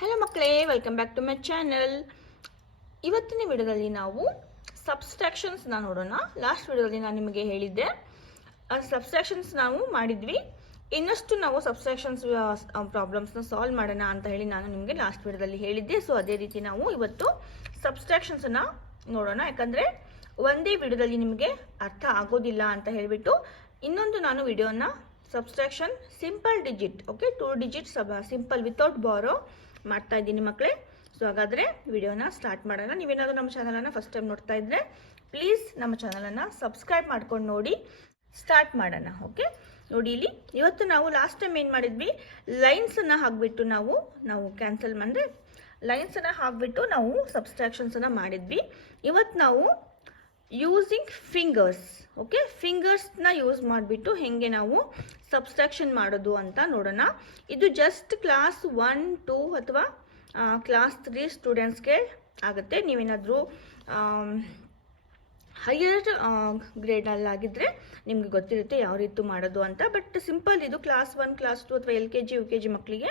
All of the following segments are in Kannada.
ಹಲೋ ಮಕ್ಕಳೇ welcome back to my channel ಇವತ್ತಿನ ವಿಡಿಯೋದಲ್ಲಿ ನಾವು ಸಬ್ಸ್ಟ್ರಾಕ್ಷನ್ಸ್ನ ನೋಡೋಣ. ಲಾಸ್ಟ್ ವಿಡಿಯೋದಲ್ಲಿ ನಾನು ನಿಮಗೆ ಹೇಳಿದ್ದೆ ಸಬ್ಸ್ಟ್ರಾಕ್ಷನ್ಸ್ ನಾವು ಮಾಡಿದ್ವಿ. ಇನ್ನಷ್ಟು ನಾವು ಸಬ್ಸ್ಟ್ರಾಕ್ಷನ್ಸ್ ಪ್ರಾಬ್ಲಮ್ಸ್ನ ಸಾಲ್ವ್ ಮಾಡೋಣ ಅಂತ ಹೇಳಿ ನಾನು ನಿಮಗೆ ಲಾಸ್ಟ್ ವಿಡಿಯೋದಲ್ಲಿ ಹೇಳಿದ್ದೆ. ಸೊ ಅದೇ ರೀತಿ ನಾವು ಇವತ್ತು ಸಬ್ಸ್ಟ್ರಾಕ್ಷನ್ಸನ್ನು ನೋಡೋಣ. ಯಾಕಂದರೆ ಒಂದೇ ವಿಡಿಯೋದಲ್ಲಿ ನಿಮಗೆ ಅರ್ಥ ಆಗೋದಿಲ್ಲ ಅಂತ ಹೇಳಿಬಿಟ್ಟು ಇನ್ನೊಂದು ನಾನು ವಿಡಿಯೋನ subtraction simple digit okay two digit sub simple without borrow ಮಾಡ್ತಾ ಇದ್ದೀನಿ ಮಕ್ಕಳೇ ಸೊ ಹಾಗಾದರೆ ವಿಡಿಯೋನ ಸ್ಟಾರ್ಟ್ ಮಾಡೋಣ. ನೀವೇನಾದರೂ ನಮ್ಮ ಚಾನಲನ್ನು ಫಸ್ಟ್ ಟೈಮ್ ನೋಡ್ತಾ ಇದ್ದರೆ ಪ್ಲೀಸ್ ನಮ್ಮ ಚಾನಲನ್ನು ಸಬ್ಸ್ಕ್ರೈಬ್ ಮಾಡ್ಕೊಂಡು ನೋಡಿ ಸ್ಟಾರ್ಟ್ ಮಾಡೋಣ ಓಕೆ ನೋಡಿ ಇಲ್ಲಿ, ಇವತ್ತು ನಾವು ಲಾಸ್ಟ್ ಟೈಮ್ ಏನು ಮಾಡಿದ್ವಿ? ಲೈನ್ಸನ್ನು ಹಾಕ್ಬಿಟ್ಟು ನಾವು ನಾವು ಕ್ಯಾನ್ಸಲ್ ಅಂದರೆ ಲೈನ್ಸನ್ನು ಹಾಕ್ಬಿಟ್ಟು ನಾವು ಸಬ್ಸ್ಟ್ರಾಕ್ಷನ್ಸನ್ನು ಮಾಡಿದ್ವಿ. ಇವತ್ತು ನಾವು ಯೂಸಿಂಗ್ ಫಿಂಗರ್ಸ್ ಓಕೆ ಫಿಂಗರ್ಸ್ನ ಯೂಸ್ ಮಾಡಿಬಿಟ್ಟು ಹೇಗೆ ನಾವು ಸಬ್ಸ್ಟ್ರಾಕ್ಷನ್ ಮಾಡೋದು ಅಂತ ನೋಡೋಣ. ಇದು ಜಸ್ಟ್ ಕ್ಲಾಸ್ ಒನ್ ಟೂ ಅಥವಾ ಕ್ಲಾಸ್ ತ್ರೀ ಸ್ಟೂಡೆಂಟ್ಸ್ಗೆ ಆಗುತ್ತೆ. ನೀವೇನಾದರೂ ಹೈಯರ್ ಗ್ರೇಡಲ್ಲಾಗಿದ್ದರೆ ನಿಮಗೆ ಗೊತ್ತಿರುತ್ತೆ ಯಾವ ರೀತಿ ಮಾಡೋದು ಅಂತ. ಬಟ್ ಸಿಂಪಲ್ ಇದು ಕ್ಲಾಸ್ ಒನ್ ಕ್ಲಾಸ್ ಟು ಅಥವಾ L K G U K G ಮಕ್ಕಳಿಗೆ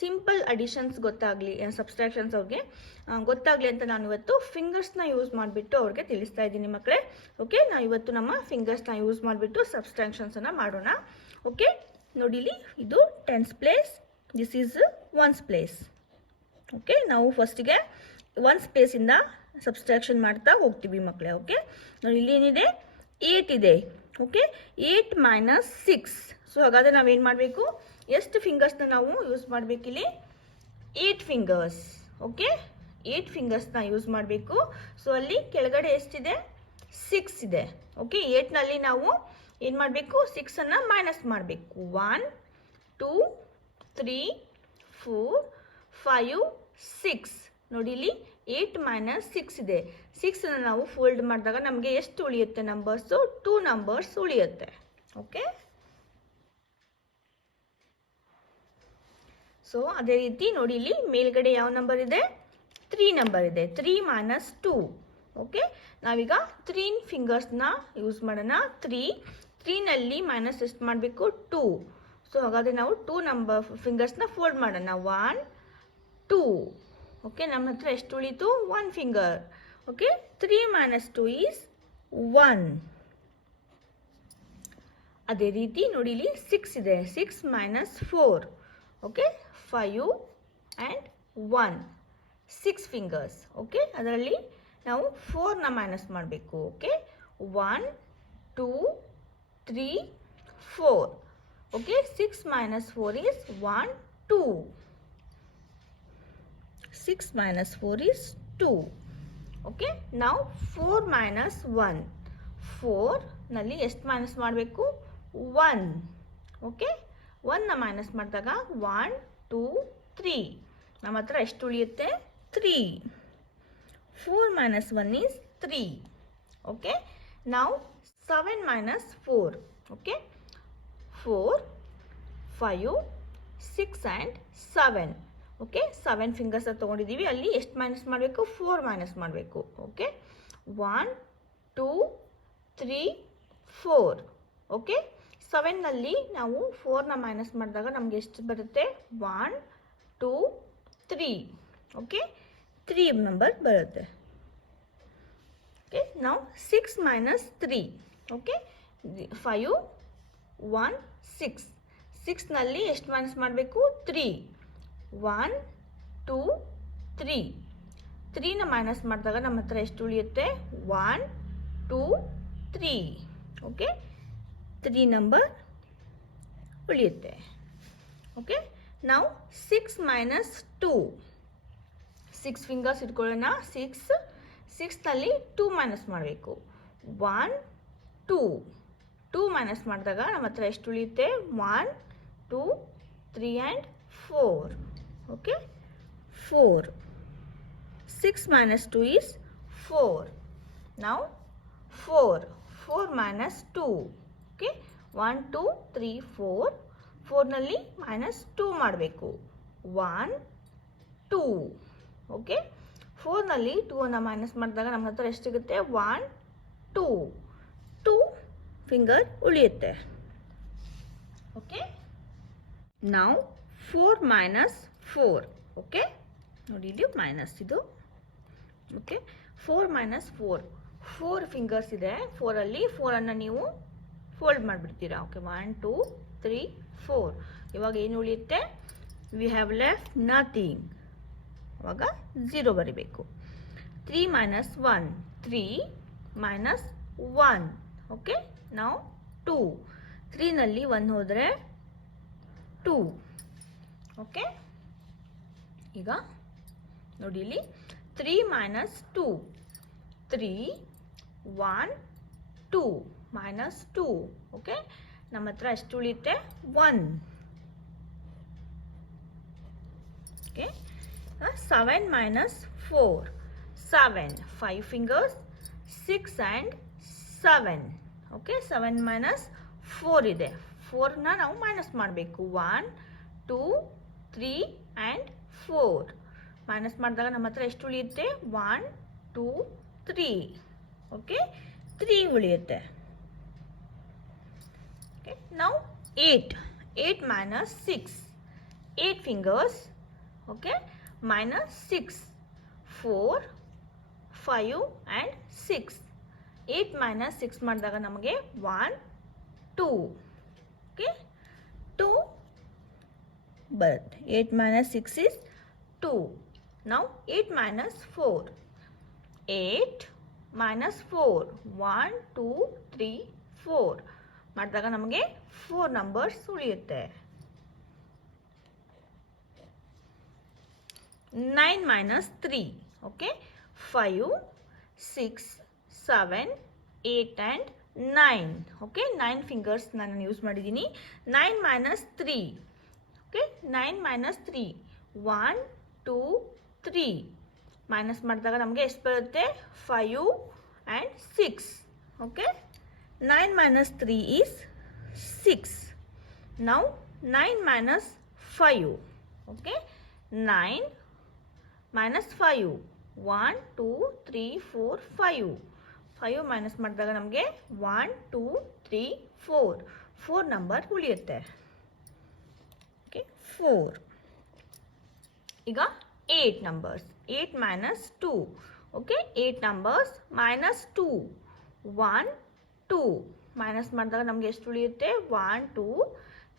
ಸಿಂಪಲ್ ಅಡಿಷನ್ಸ್ ಗೊತ್ತಾಗಲಿ ಸಬ್ಸ್ಟ್ರಾಕ್ಷನ್ಸ್ ಅವ್ರಿಗೆ ಗೊತ್ತಾಗಲಿ ಅಂತ ನಾನು ಇವತ್ತು ಫಿಂಗರ್ಸ್ನ ಯೂಸ್ ಮಾಡಿಬಿಟ್ಟು ಅವ್ರಿಗೆ ತಿಳಿಸ್ತಾ ಇದ್ದೀನಿ ಮಕ್ಕಳೇ ಓಕೆ ನಾವು ಇವತ್ತು ನಮ್ಮ ಫಿಂಗರ್ಸ್ನ ಯೂಸ್ ಮಾಡಿಬಿಟ್ಟು ಸಬ್ಸ್ಟ್ರಾಕ್ಷನ್ಸನ್ನು ಮಾಡೋಣ. ಓಕೆ, ನೋಡಿಲಿ, ಇದು tens place this is ones place okay, ನಾವು ಫಸ್ಟಿಗೆ ಒನ್ಸ್ ಪ್ಲೇಸಿಂದ ಸಬ್ಸ್ಟ್ರಾಕ್ಷನ್ ಮಾಡ್ತಾ ಹೋಗ್ತೀವಿ ಮಕ್ಕಳೇ ಓಕೆ? ನೋಡಿ, ಇಲ್ಲಿ ಏನಿದೆ? ಏಟ್ ಇದೆ, okay? Eight minus six so ಹಾಗಾದರೆ ನಾವೇನು ಮಾಡಬೇಕು? ಎಷ್ಟು ಫಿಂಗರ್ಸ್ನ ನಾವು ಯೂಸ್ ಮಾಡಬೇಕಿಲ್ಲಿ ಏಟ್ ಫಿಂಗರ್ಸ್ ಓಕೆ ಏಟ್ ಫಿಂಗರ್ಸ್ನ ಯೂಸ್ ಮಾಡಬೇಕು. ಸೊ ಅಲ್ಲಿ ಕೆಳಗಡೆ ಎಷ್ಟಿದೆ? ಸಿಕ್ಸ್ ಇದೆ ಓಕೆ ಏಟ್ನಲ್ಲಿ ನಾವು ಏನು ಮಾಡಬೇಕು? ಸಿಕ್ಸನ್ನು ಮೈನಸ್ ಮಾಡಬೇಕು. One two three four five six ನೋಡಿ ಇಲ್ಲಿ ಏಟ್ ಮೈನಸ್ ಸಿಕ್ಸ್ ಇದೆ. ಸಿಕ್ಸನ್ನು ನಾವು ಫೋಲ್ಡ್ ಮಾಡಿದಾಗ ನಮಗೆ ಎಷ್ಟು ಉಳಿಯುತ್ತೆ ನಂಬರ್ಸು ಟೂ ನಂಬರ್ಸ್ ಉಳಿಯುತ್ತೆ ಓಕೆ ಸೊ ಅದೇ ರೀತಿ ನೋಡಿ ಇಲ್ಲಿ ಮೇಲ್ಗಡೆ ಯಾವ ನಂಬರ್ ಇದೆ? ತ್ರೀ ನಂಬರ್ ಇದೆ. ತ್ರೀ ಮೈನಸ್ ಟೂ ಓಕೆ ನಾವೀಗ ತ್ರೀ ಫಿಂಗರ್ಸ್ನ ಯೂಸ್ ಮಾಡೋಣ. ತ್ರೀ ತ್ರೀನಲ್ಲಿ ಮೈನಸ್ ಎಷ್ಟು ಮಾಡಬೇಕು? ಟೂ ಸೊ ಹಾಗಾದರೆ ನಾವು ಟೂ ನಂಬರ್ ಫಿಂಗರ್ಸ್ನ ಫೋಲ್ಡ್ ಮಾಡೋಣ. ಒನ್ ಟೂ ಓಕೆ ನಮ್ಮ ಹತ್ರ ಎಷ್ಟು ಉಳಿತು? One finger okay three minus two is one ಅದೇ ರೀತಿ ನೋಡಿ ಇಲ್ಲಿ ಸಿಕ್ಸ್ ಇದೆ. Six minus four okay five and one six fingers okay ಅದರಲ್ಲಿ ನಾವು ಫೋರ್ನ ಮೈನಸ್ ಮಾಡಬೇಕು okay one two three four okay six minus four is one two six minus four is two okay ನಾವು ಫೋರ್ ಮೈನಸ್ ಒನ್ ಫೋರ್ನಲ್ಲಿ ಎಷ್ಟು ಮೈನಸ್ ಮಾಡಬೇಕು? ಒನ್ ಓಕೆ ಒನ್ನ ಮೈನಸ್ ಮಾಡಿದಾಗ ಒನ್ ಟೂ ತ್ರೀ ನಮ್ಮ ಹತ್ರ ಎಷ್ಟು ಉಳಿಯುತ್ತೆ? Three four minus one is three okay ನಾವು seven minus four okay four five six and seven okay seven fingers ತೊಗೊಂಡಿದ್ದೀವಿ ಅಲ್ಲಿ ಎಷ್ಟು ಮೈನಸ್ ಮಾಡಬೇಕು? ಫೋರ್ ಮೈನಸ್ ಮಾಡಬೇಕು. Okay one two three four okay ಸೆವೆನ್ನಲ್ಲಿ ನಾವು ಫೋರ್ನ ಮೈನಸ್ ಮಾಡಿದಾಗ ನಮಗೆ ಎಷ್ಟು ಬರುತ್ತೆ? One two three okay three number ಬರುತ್ತೆ. ಓಕೆ ನಾವು six minus three okay five one six ಸಿಕ್ಸ್ನಲ್ಲಿ ಎಷ್ಟು ಮೈನಸ್ ಮಾಡಬೇಕು? ತ್ರೀ ಒನ್ ಟೂ ತ್ರೀ ತ್ರೀನ ಮೈನಸ್ ಮಾಡಿದಾಗ ನಮ್ಮ ಹತ್ರ ಎಷ್ಟು ಉಳಿಯುತ್ತೆ? One two three okay three number ಉಳಿಯುತ್ತೆ. ಓಕೆ ನಾವು six minus two six fingers ಇಟ್ಕೊಳ್ಳೋಣ. ಸಿಕ್ಸ್ ಸಿಕ್ಸ್ನಲ್ಲಿ ಟೂ ಮೈನಸ್ ಮಾಡಬೇಕು. ಒನ್ ಟೂ ಟೂ ಮೈನಸ್ ಮಾಡಿದಾಗ ನಮ್ಮ ಹತ್ರ ಎಷ್ಟು ಉಳಿಯುತ್ತೆ? One two three and four okay? 4 6 minus 2 is 4 now 4 4 minus 2 okay 1 2 3 4 4 ನಲ್ಲಿ ಮೈನಸ್ ಟೂ ಮಾಡಬೇಕು. ಒನ್ ಟೂ ಓಕೆ ಫೋರ್ನಲ್ಲಿ ಟೂವನ್ನು ಮೈನಸ್ ಮಾಡಿದಾಗ ನಮ್ಮ ಹತ್ರ ಎಷ್ಟು ಸಿಗುತ್ತೆ? ಒನ್ ಟೂ ಟೂ ಫಿಂಗರ್ ಉಳಿಯುತ್ತೆ. ಓಕೆ ನಾವು ಫೋರ್ ಮೈನಸ್ ಫೋರ್ ಓಕೆ, ನೋಡಿ ಇಲ್ಲಿ ಮೈನಸ್ ಇದು. Okay four minus four four fingers ಇದೆ. ಫೋರಲ್ಲಿ ಫೋರನ್ನು ನೀವು fold ಮಾಡಿಬಿಡ್ತೀರಾ? Okay one two three four ಇವಾಗ ಏನು ಉಳಿಯುತ್ತೆ? ವಿ ಹ್ಯಾವ್ ಲೆಫ್ಟ್ ನಥಿಂಗ್ ಅವಾಗ ಝೀರೋ ಬರಿಬೇಕು. Three minus one three minus one okay ನಾವು ಟೂ ತ್ರೀನಲ್ಲಿ ಒನ್ ಹೋದರೆ ಟೂ ಓಕೆ ಈಗ ನೋಡಿ ಇಲ್ಲಿ three minus two three one two minus two okay ನಮ್ಮ ಹತ್ರ ಎಷ್ಟು ಉಳಿಯುತ್ತೆ. One okay seven minus four seven five fingers six and seven okay seven minus four ಇದೆ. ಫೋರ್ನ ನಾವು ಮೈನಸ್ ಮಾಡಬೇಕು. One two three and four minus ಮಾಡಿದಾಗ ನಮ್ಮ ಹತ್ರ ಎಷ್ಟು ಉಳಿಯುತ್ತೆ? One two three okay three ಉಳಿಯುತ್ತೆ. ಓಕೆ ನಾವು eight eight minus six eight fingers okay minus six four five and six eight minus six ಮಾಡಿದಾಗ ನಮಗೆ ಒನ್ ಟೂ ಓಕೆ ಟೂ ಬರುತ್ತೆ eight minus six is two ನಾವು eight minus four eight minus four one two three four ಮಾಡಿದಾಗ ನಮಗೆ ಫೋರ್ ನಂಬರ್ಸ್ ಉಳಿಯುತ್ತೆ. Nine minus three okay five six seven eight and nine okay nine fingers ನಾನು ಯೂಸ್ ಮಾಡಿದ್ದೀನಿ. Nine minus three okay nine minus three one two three minus ಮಾಡಿದಾಗ ನಮಗೆ ಎಷ್ಟು ಬರುತ್ತೆ? Five and six okay nine minus three is six ನಾವು nine minus five okay nine minus five one two three four five five minus ಮಾಡಿದಾಗ ನಮಗೆ one two three four four number ಉಳಿಯುತ್ತೆ. ಓಕೆ ಫೋರ್ ಈಗ eight numbers eight minus two okay eight numbers minus two one two. Minus ಮಾಡಿದಾಗ ನಮಗೆ ಎಷ್ಟು ಉಳಿಯುತ್ತೆ? One two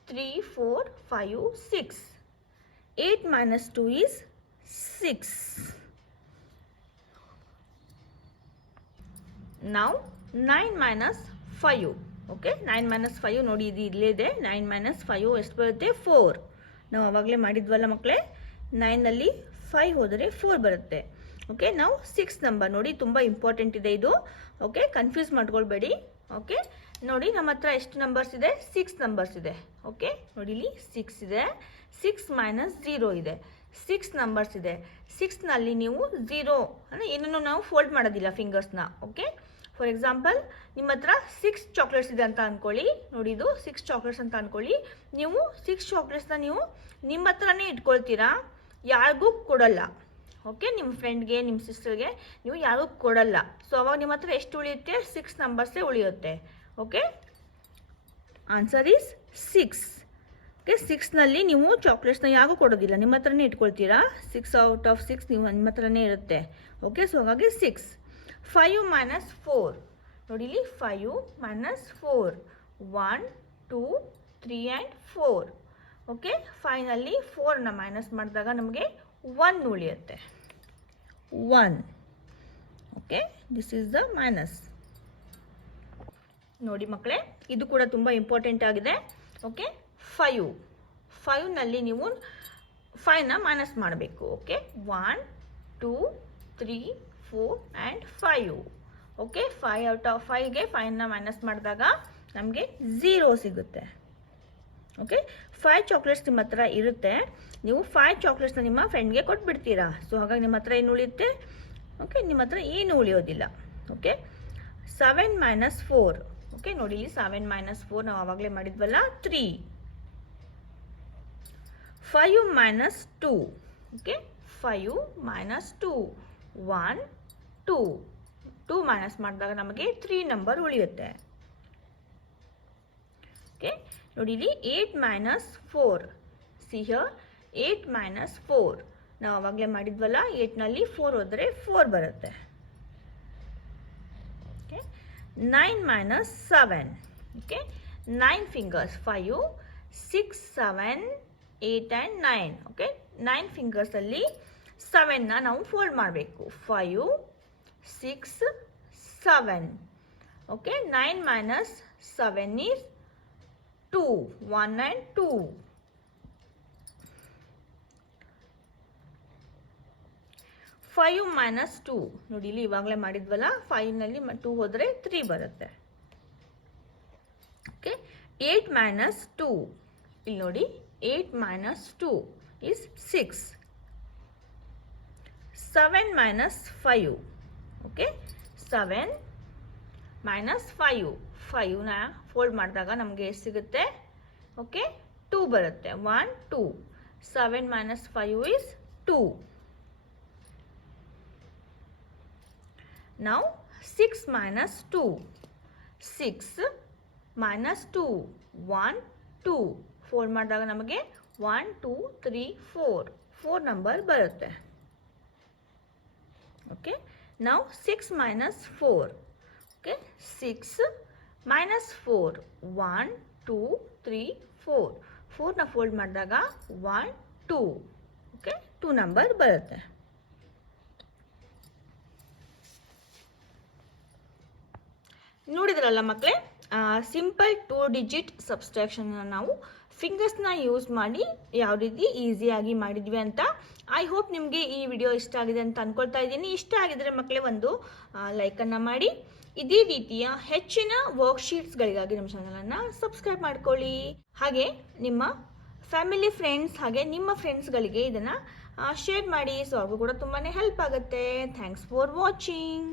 three four five six eight minus two is six ನಾವು nine minus five okay nine minus five ನೋಡಿ ಇದು ಇಲ್ಲೇ ಇದೆ. ನೈನ್ ಮೈನಸ್ ಫೈವ್ ಎಷ್ಟು ಬರುತ್ತೆ? ಫೋರ್ ನಾವು ಅವಾಗಲೇ ಮಾಡಿದ್ವಲ್ಲ ಮಕ್ಕಳೇ ನೈನಲ್ಲಿ ಫೈವ್ ಹೋದರೆ ಫೋರ್ ಬರುತ್ತೆ. ಓಕೆ ನಾವು ಸಿಕ್ಸ್ ನಂಬರ್ ನೋಡಿ ತುಂಬ ಇಂಪಾರ್ಟೆಂಟ್ ಇದೆ ಇದು. Okay confuse ಮಾಡ್ಕೊಳ್ಬೇಡಿ. ಓಕೆ ನೋಡಿ, ನಮ್ಮ ಹತ್ರ ಎಷ್ಟು ನಂಬರ್ಸ್ ಇದೆ? ಸಿಕ್ಸ್ ನಂಬರ್ಸ್ ಇದೆ. ಓಕೆ ನೋಡಿ, ಇಲ್ಲಿ ಸಿಕ್ಸ್ ಇದೆ. ಸಿಕ್ಸ್ ಮೈನಸ್ ಝೀರೋ ಇದೆ. ಸಿಕ್ಸ್ ನಂಬರ್ಸ್ ಇದೆ. ಸಿಕ್ಸ್ನಲ್ಲಿ ನೀವು ಝೀರೋ ಅಂದರೆ ಏನನ್ನು ನಾವು ಫೋಲ್ಡ್ ಮಾಡೋದಿಲ್ಲ ಫಿಂಗರ್ಸ್ನ ಓಕೆ ಫಾರ್ ಎಕ್ಸಾಂಪಲ್ ನಿಮ್ಮ ಹತ್ರ ಸಿಕ್ಸ್ ಚಾಕ್ಲೇಟ್ಸ್ ಇದೆ ಅಂತ ಅಂದ್ಕೊಳ್ಳಿ ನೋಡಿ, ಇದು ಸಿಕ್ಸ್ ಚಾಕ್ಲೇಟ್ಸ್ ಅಂತ ಅಂದ್ಕೊಳ್ಳಿ ನೀವು ಸಿಕ್ಸ್ ಚಾಕ್ಲೇಟ್ಸ್ನ ನೀವು ನಿಮ್ಮ ಹತ್ರನೇ ಇಟ್ಕೊಳ್ತೀರಾ? ಯಾರಿಗೂ ಕೊಡಲ್ಲ. ಓಕೆ ನಿಮ್ಮ ಫ್ರೆಂಡ್ಗೆ ನಿಮ್ಮ ಸಿಸ್ಟರ್ಗೆ ನೀವು ಯಾರಿಗೂ ಕೊಡಲ್ಲ. ಸೊ ಅವಾಗ ನಿಮ್ಮ ಹತ್ರ ಎಷ್ಟು ಉಳಿಯುತ್ತೆ? ಸಿಕ್ಸ್ ನಂಬರ್ಸೇ ಉಳಿಯುತ್ತೆ. Okay answer is six okay ಸಿಕ್ಸ್ನಲ್ಲಿ ನೀವು ಚಾಕ್ಲೇಟ್ಸ್ನ ಯಾರಿಗೂ ಕೊಡೋದಿಲ್ಲ. ನಿಮ್ಮ ಹತ್ರನೇ ಇಟ್ಕೊಳ್ತೀರಾ? ಸಿಕ್ಸ್ ಔಟ್ ಆಫ್ ಸಿಕ್ಸ್ ನೀವು ನಿಮ್ಮ ಹತ್ರನೇ ಇರುತ್ತೆ. ಓಕೆ ಸೊ ಹಾಗಾಗಿ ಸಿಕ್ಸ್ ಫೈವ್ ಮೈನಸ್ ಫೋರ್ ನೋಡಿ ಇಲ್ಲಿ five minus four one two three and four okay finally ಫೋರ್ನ minus ಮಾಡಿದಾಗ ನಮಗೆ ಒನ್ ಉಳಿಯುತ್ತೆ. One okay this is the minus ನೋಡಿ ಮಕ್ಕಳೇ, ಇದು ಕೂಡ ತುಂಬ ಇಂಪಾರ್ಟೆಂಟ್ ಆಗಿದೆ. ಓಕೆ ಫೈವ್ ಫೈವ್ನಲ್ಲಿ ನೀವು ಫೈವ್ನ ಮೈನಸ್ ಮಾಡಬೇಕು. Okay one two three four and five okay five out of ಫೈವ್ಗೆ ಫೈವ್ನ ಮೈನಸ್ ಮಾಡಿದಾಗ ನಮಗೆ ಝೀರೋ ಸಿಗುತ್ತೆ. ಓಕೆ ಫೈವ್ ಚಾಕ್ಲೇಟ್ಸ್ ನಿಮ್ಮ ಹತ್ರ ಇರುತ್ತೆ. ನೀವು ಫೈವ್ ಚಾಕ್ಲೇಟ್ಸ್ನ ನಿಮ್ಮ ಫ್ರೆಂಡ್ಗೆ ಕೊಟ್ಬಿಡ್ತೀರಾ. ಸೊ ಹಾಗಾಗಿ ನಿಮ್ಮ ಹತ್ರ ಏನು ಉಳಿಯುತ್ತೆ? ಓಕೆ ನಿಮ್ಮ ಹತ್ರ ಏನು ಉಳಿಯೋದಿಲ್ಲ. Okay seven minus four okay ನೋಡಿ, ಇಲ್ಲಿ ಸೆವೆನ್ ಮೈನಸ್ ಫೋರ್ ನಾವು ಆವಾಗಲೇ ಮಾಡಿದ್ವಲ್ಲ? Three five minus two okay five minus two one two two minus ಮಾಡಿದಾಗ ನಮಗೆ ತ್ರೀ ನಂಬರ್ ಉಳಿಯುತ್ತೆ. ಓಕೆ ನೋಡಿ ಇಲ್ಲಿ eight minus four see here eight minus four ನಾವು ಆವಾಗಲೇ ಮಾಡಿದ್ವಲ್ಲ ಏಟ್ನಲ್ಲಿ ಫೋರ್ ಹೋದರೆ ಫೋರ್ ಬರುತ್ತೆ. Okay nine minus seven okay nine fingers five six seven eight and nine okay nine ಫಿಂಗರ್ಸಲ್ಲಿ ಸೆವೆನ್ನ ನಾವು ಫೋಲ್ಡ್ ಮಾಡಬೇಕು. Five six seven okay nine minus seven is two one and two five minus two ನೋಡಿ, ಇಲ್ಲಿ ಇವಾಗಲೇ ಮಾಡಿದ್ವಲ್ಲ ಫೈವ್ನಲ್ಲಿ ಟೂ ಹೋದರೆ ತ್ರೀ ಬರುತ್ತೆ. ಓಕೆ ಏಯ್ಟ್ ಮೈನಸ್ ಟೂ ಇಲ್ಲಿ ನೋಡಿ eight minus two is six seven minus five okay seven minus five ಫೈವ್ನ fold ಮಾಡಿದಾಗ ನಮಗೆ ಎಷ್ಟು ಸಿಗುತ್ತೆ? ಓಕೆ ಟೂ ಬರುತ್ತೆ. One two seven minus five is two ನಾವು six minus two six minus two one two fold ಮಾಡಿದಾಗ ನಮಗೆ 1, 2, 3, 4. 4 ನಂಬರ್ ಬರುತ್ತೆ. ಓಕೆ ನಾವು six minus four okay six minus four one two three four ಫೋರ್ನ fold ಮಾಡಿದಾಗ one two okay two number ಬರುತ್ತೆ. ನೋಡಿದ್ರಲ್ಲ ಮಕ್ಕಳೇ ಸಿಂಪಲ್ ಟೂ ಡಿಜಿಟ್ ಸಬ್ಸ್ಟ್ರಾಕ್ಷನ್ ನಾವು ಫಿಂಗರ್ಸ್ನ ಯೂಸ್ ಮಾಡಿ ಯಾವ ರೀತಿ ಈಸಿಯಾಗಿ ಮಾಡಿದ್ವಿ ಅಂತ ಐ ಹೋಪ್ ನಿಮಗೆ ಈ ವಿಡಿಯೋ ಇಷ್ಟ ಆಗಿದೆ ಅಂತ ಅನ್ಕೊಳ್ತಾ ಇದ್ದೀನಿ. ಇಷ್ಟ ಆಗಿದ್ರೆ ಮಕ್ಕಳೇ ಒಂದು ಲೈಕನ್ನು ಮಾಡಿ. ಇದೇ ರೀತಿಯ ಹೆಚ್ಚಿನ ವರ್ಕ್ಶೀಟ್ಸ್ಗಳಿಗಾಗಿ ನಮ್ಮ ಚಾನಲನ್ನು ಸಬ್ಸ್ಕ್ರೈಬ್ ಮಾಡ್ಕೊಳ್ಳಿ. ಹಾಗೆ ನಿಮ್ಮ ಫ್ಯಾಮಿಲಿ ಫ್ರೆಂಡ್ಸ್ ಹಾಗೆ ನಿಮ್ಮ ಫ್ರೆಂಡ್ಸ್ಗಳಿಗೆ ಇದನ್ನು ಶೇರ್ ಮಾಡಿ ಸೊ ಅವ್ರಿಗೂ ಕೂಡ ತುಂಬಾ ಹೆಲ್ಪ್ ಆಗುತ್ತೆ. Thanks for watching